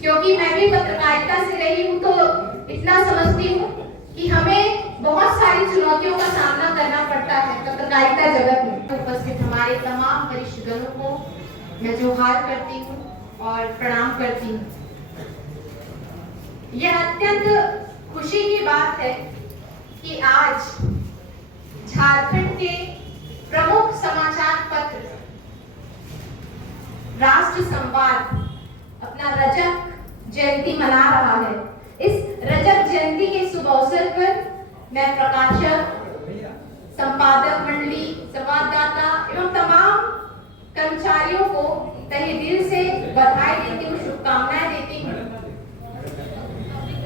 क्योंकि मैं भी पत्रकारिता से रही हूँ तो इतना समझती हूँ कि हमें बहुत सारी चुनौतियों का सामना करना पड़ता है पत्रकारिता जगत में। उपस्थित हमारे तमाम वरिष्ठगणों को मैं जोहार करती हूँ और प्रणाम करती हूँ। यह अत्यंत खुशी की बात है कि आज झारखंड के प्रमुख समाचार पत्र राष्ट्र संवाद अपना रजत जयंती मना रहा है। इस रजत जयंती के शुभ अवसर पर मैं प्रकाशक, संपादक मंडली, संवाददाता एवं तमाम कर्मचारियों को तहे दिल से बधाई देती हूँ, शुभकामनाएं देती हूँ।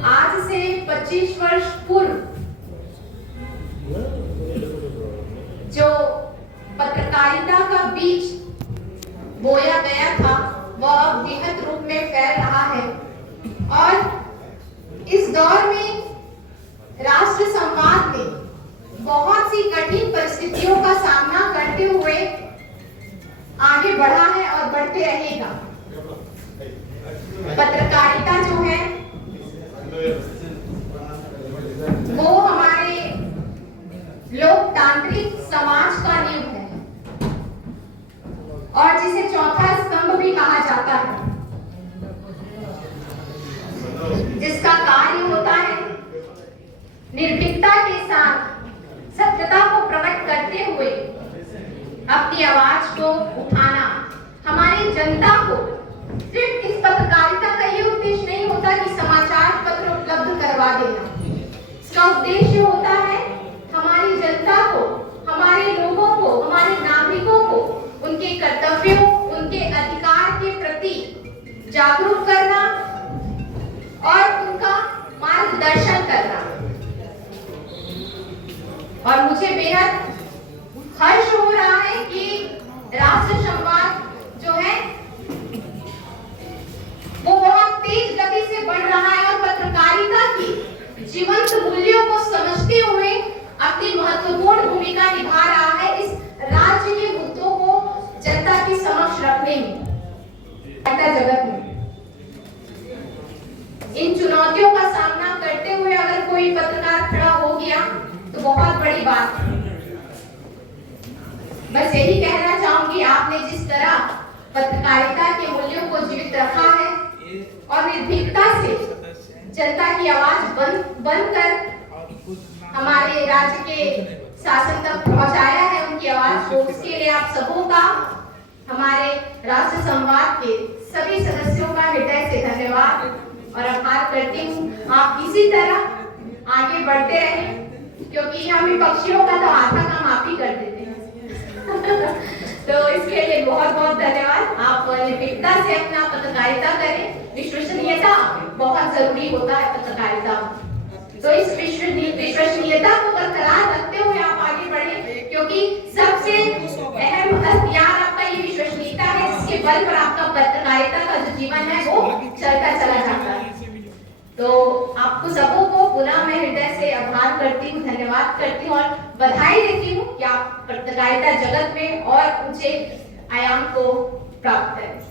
आज से 25 वर्ष पूर्व जो पत्रकारिता का बीज बोया गया था वह अब वृहद रूप में फैल रहा है और इस दौर में राष्ट्र संवाद में बहुत सी कठिन परिस्थितियों का सामना करते हुए आगे बढ़ा है और बढ़ते रहेगा। पत्रकारिता जो है वो हमारे लोकतांत्रिक समाज का नींव है और जिसे चौथा स्तंभ भी कहा जाता है, जिसका कार्य होता है निर्भीकता के साथ सत्यता को प्रकट करते हुए अपनी आवाज को उठाना। हमारी जनता को सिर्फ इस पत्रकारिता का ये उद्देश्य नहीं होता कि समाचार पत्र उपलब्ध करवा देना। इसका उद्देश्य होता है हमारी जनता को, हमारे लोगों को, हमारे नागरिकों को उनके कर्तव्यों, उनके अधिकार के प्रति जागरूक करना और उनका मार्गदर्शन करना। और मुझे बेहद हर्ष हो रहा है कि राष्ट्र संवाद जो है वो बहुत तेज गति से बढ़ रहा है और पत्रकारिता की जीवंत मूल्यों को समझते हुए अपनी महत्वपूर्ण भूमिका निभा रहा है इस राज्य के मुद्दों को जनता के समक्ष रखने में, जगत में। इन चुनौतियों का सामना करते हुए अगर कोई पत्रकार खड़ा हो गया तो बहुत बड़ी बात है। बस यही कहना चाहूंगी, आपने जिस तरह पत्रकारिता के मूल्यों को जीवित रखा है और निर्भीकता से जनता की आवाज बनकर हमारे राज्य के शासन तक पहुंचाया है उनकी आवाज को, उसके लिए आप सबों का, हमारे राष्ट्र संवाद के सभी सदस्यों का हृदय से धन्यवाद और आभार करती हूँ। आप इसी तरह आगे बढ़ते रहें क्योंकि हम विपक्षियों का तो आधा काम आप ही कर देते हैं तो इसके लिए बहुत बहुत धन्यवाद। आप निर्भीकता से अपना पत्रकारिता करें। विश्वसनीयता बहुत जरूरी होता है पत्रकारिता, तो इस विश्वसनीयता को बरकरार रखते हुए आप आगे बढ़े क्योंकि सबसे अहम हथियार आपका ये विश्वसनीयता है, जिसके बल पर आपका पत्रकारिता का जो जीवन है वो चलता चला जाता है। तो आपको सबों को पुनः मैं हृदय से आभार करती हूँ, धन्यवाद करती हूँ और बधाई देती हूँ कि आप पत्रकारिता जगत में और ऊंचे आयाम को प्राप्त करें।